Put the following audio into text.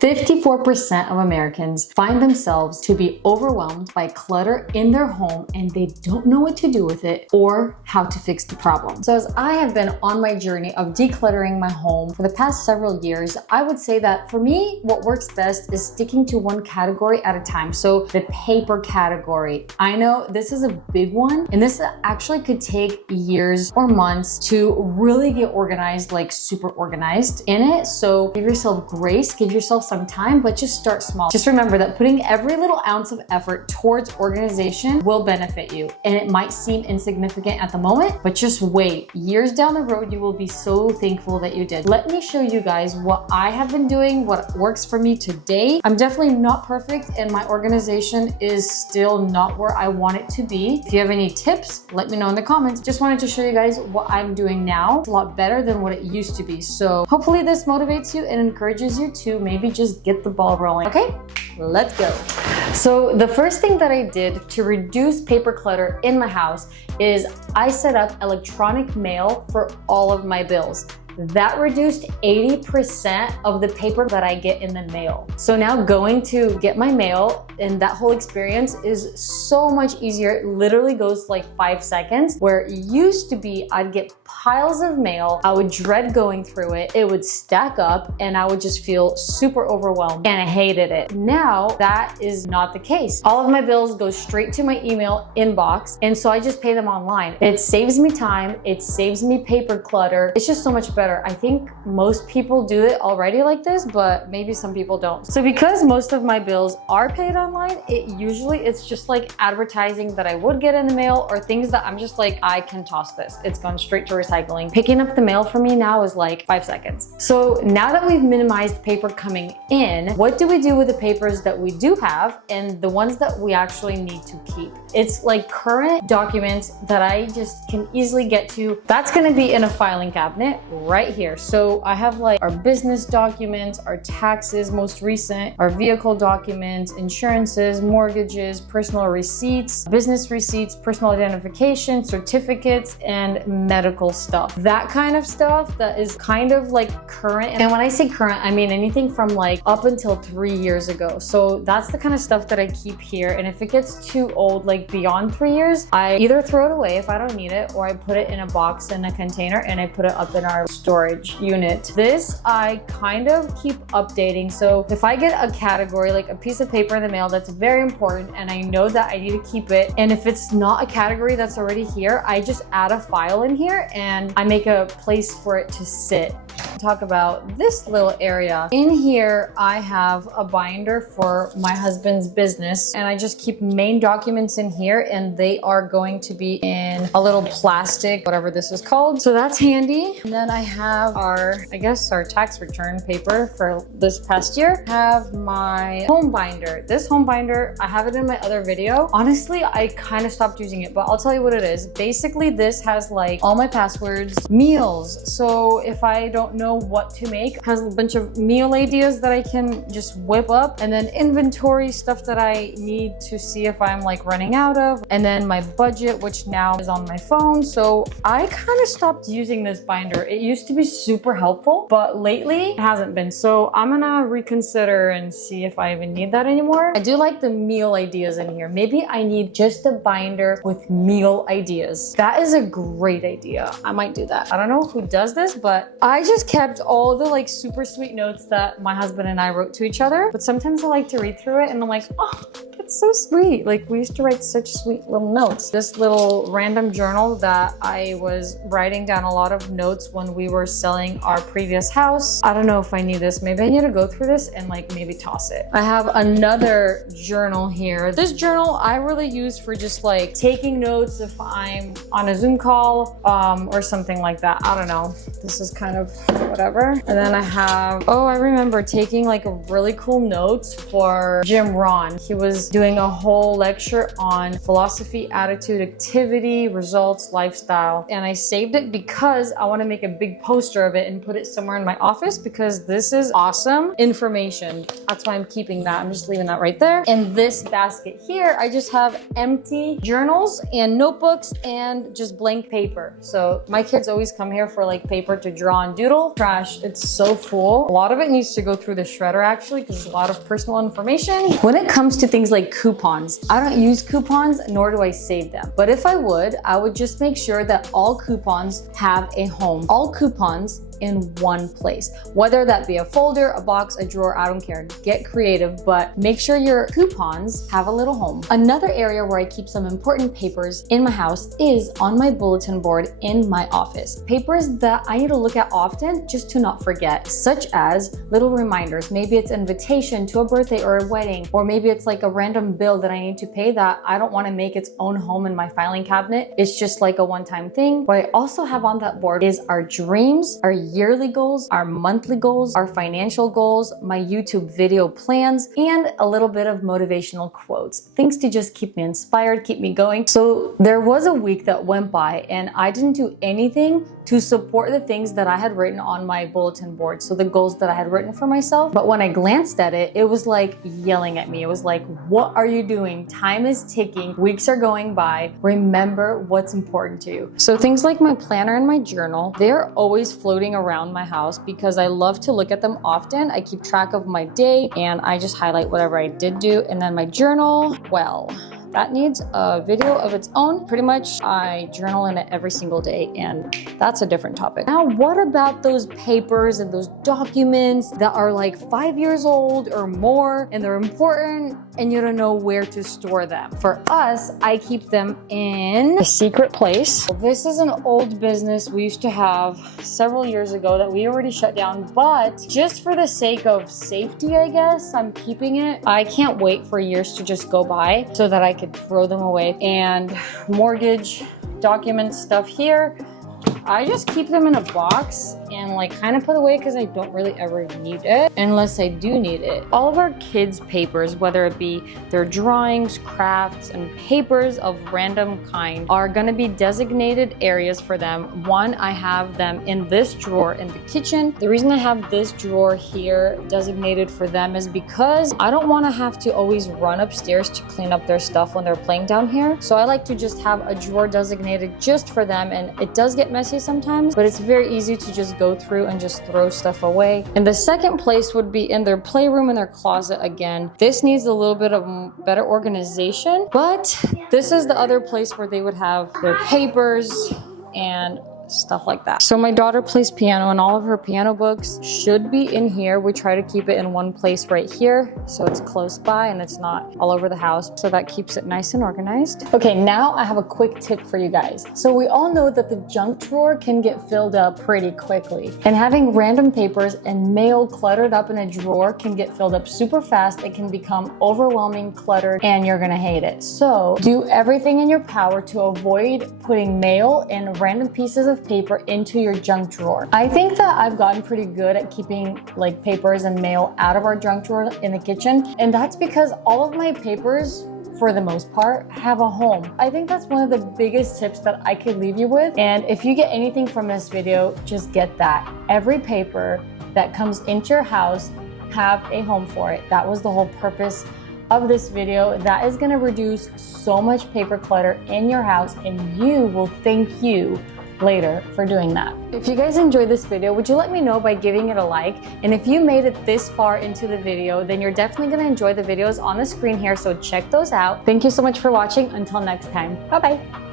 54% of Americans find themselves to be overwhelmed by clutter in their home and they don't know what to do with it or how to fix the problem. So as I have been on my journey of decluttering my home for the past several years, I would say that for me, what works best is sticking to one category at a time. So the paper category. I know this is a big one, and this actually could take years or months to really get organized, like super organized in it. So give yourself grace, give yourself some time, but just start small. Just remember that putting every little ounce of effort towards organization will benefit you. And it might seem insignificant at the moment, but just wait. Years down the road, you will be so thankful that you did. Let me show you guys what I have been doing, what works for me today. I'm definitely not perfect and my organization is still not where I want it to be. If you have any tips, let me know in the comments. Just wanted to show you guys what I'm doing now. It's a lot better than what it used to be. So hopefully this motivates you and encourages you to maybe just get the ball rolling. Okay, let's go. So the first thing that I did to reduce paper clutter in my house is I set up electronic mail for all of my bills. That reduced 80% of the paper that I get in the mail. So now going to get my mail and that whole experience is so much easier. It literally goes like 5 seconds, where it used to be I'd get piles of mail. I would dread going through it. It would stack up and I would just feel super overwhelmed and I hated it. Now that is not the case. All of my bills go straight to my email inbox, and so I just pay them online. It saves me time. It saves me paper clutter. It's just so much better. I think most people do it already like this, but maybe some people don't. So because most of my bills are paid online, it's just like advertising that I would get in the mail or things that I'm just like, I can toss this. It's gone straight to recycling. Picking up the mail for me now is like 5 seconds. So now that we've minimized paper coming in, what do we do with the papers that we do have and the ones that we actually need to keep? It's like current documents that I just can easily get to. That's gonna be in a filing cabinet right here. So I have like our business documents, our taxes, most recent, our vehicle documents, insurances, mortgages, personal receipts, business receipts, personal identification, certificates, and medical stuff. That kind of stuff that is kind of like current. And when I say current, I mean anything from like up until 3 years ago. So that's the kind of stuff that I keep here. And if it gets too old, like beyond 3 years, I either throw it away if I don't need it, or I put it in a box in a container and I put it up in our storage unit. This I kind of keep updating. So if I get a category, like a piece of paper in the mail that's very important and I know that I need to keep it, and if it's not a category that's already here, I just add a file in here and I make a place for it to sit. Talk about this little area. In here, I have a binder for my husband's business, and I just keep main documents in here, and they are going to be in a little plastic, whatever this is called. So that's handy. And then I have our tax return paper for this past year. I have my home binder. This home binder, I have it in my other video. Honestly, I kind of stopped using it, but I'll tell you what it is. Basically, this has like all my passwords, meals. So if I don't know what to make, it has a bunch of meal ideas that I can just whip up, and then inventory stuff that I need to see if I'm like running out of, and then my budget, which now is on my phone. So I kind of stopped using this binder. It used to be super helpful, but lately it hasn't been. So I'm gonna reconsider and see if I even need that anymore. I do like the meal ideas in here. Maybe I need just a binder with meal ideas. That is a great idea. I might do that. I don't know who does this, but I just kept all the like super sweet notes that my husband and I wrote to each other. But sometimes I like to read through it and I'm like, oh, that's so sweet. Like we used to write such sweet little notes. This little random journal that I was writing down a lot of notes when we were selling our previous house. I don't know if I need this. Maybe I need to go through this and like maybe toss it. I have another journal here. This journal I really use for just like taking notes if I'm on a Zoom call or something like that. I don't know. This is kind of whatever. And then I have, I remember taking like a really cool notes for Jim Ron. He was doing doing a whole lecture on philosophy, attitude, activity, results, lifestyle. And I saved it because I want to make a big poster of it and put it somewhere in my office because this is awesome information. That's why I'm keeping that. I'm just leaving that right there. In this basket here, I just have empty journals and notebooks and just blank paper. So my kids always come here for like paper to draw and doodle. Trash, it's so full. A lot of it needs to go through the shredder actually because it's a lot of personal information. When it comes to things like coupons, I don't use coupons nor do I save them. But if I would just make sure that all coupons have a home. All coupons in one place, whether that be a folder, a box, a drawer, I don't care. Get creative, but make sure your coupons have a little home. Another area where I keep some important papers in my house is on my bulletin board in my office. Papers that I need to look at often just to not forget, such as little reminders. Maybe it's invitation to a birthday or a wedding, or maybe it's like a random bill that I need to pay that I don't want to make its own home in my filing cabinet. It's just like a one-time thing. What I also have on that board is our dreams, our yearly goals, our monthly goals, our financial goals, my YouTube video plans, and a little bit of motivational quotes. Things to just keep me inspired, keep me going. So there was a week that went by and I didn't do anything to support the things that I had written on my bulletin board. So the goals that I had written for myself. But when I glanced at it, it was like yelling at me. It was like, what are you doing? Time is ticking. Weeks are going by. Remember what's important to you. So things like my planner and my journal, they're always floating around my house because I love to look at them often. I keep track of my day and I just highlight whatever I did do. And then my journal, well, that needs a video of its own. Pretty much I journal in it every single day and that's a different topic. Now, what about those papers and those documents that are like 5 years old or more and they're important and you don't know where to store them? For us, I keep them in a secret place. This is an old business we used to have several years ago that we already shut down, but just for the sake of safety, I guess, I'm keeping it. I can't wait for years to just go by so that I could throw them away. And mortgage documents stuff here, I just keep them in a box and like kind of put away because I don't really ever need it unless I do need it. All of our kids' papers, whether it be their drawings, crafts, and papers of random kind, are gonna be designated areas for them. One, I have them in this drawer in the kitchen. The reason I have this drawer here designated for them is because I don't want to have to always run upstairs to clean up their stuff when they're playing down here. So I like to just have a drawer designated just for them, and it does get messy sometimes, but it's very easy to just go through and just throw stuff away. And the second place would be in their playroom and their closet again. This needs a little bit of better organization, but this is the other place where they would have their papers and stuff like that. So my daughter plays piano and all of her piano books should be in here. We try to keep it in one place right here so it's close by and it's not all over the house, so that keeps it nice and organized. Okay, now I have a quick tip for you guys. So we all know that the junk drawer can get filled up pretty quickly, and having random papers and mail cluttered up in a drawer can get filled up super fast. It can become overwhelming, cluttered, and you're gonna hate it. So do everything in your power to avoid putting mail and random pieces of paper into your junk drawer. I think that I've gotten pretty good at keeping like papers and mail out of our junk drawer in the kitchen, and that's because all of my papers, for the most part, have a home. I think that's one of the biggest tips that I could leave you with. And if you get anything from this video, just get that. Every paper that comes into your house, have a home for it. That was the whole purpose of this video. That is gonna reduce so much paper clutter in your house, and you will thank you later for doing that. If you guys enjoyed this video, would you let me know by giving it a like? And if you made it this far into the video, then you're definitely gonna enjoy the videos on the screen here, so check those out. Thank you so much for watching. Until next time, bye-bye.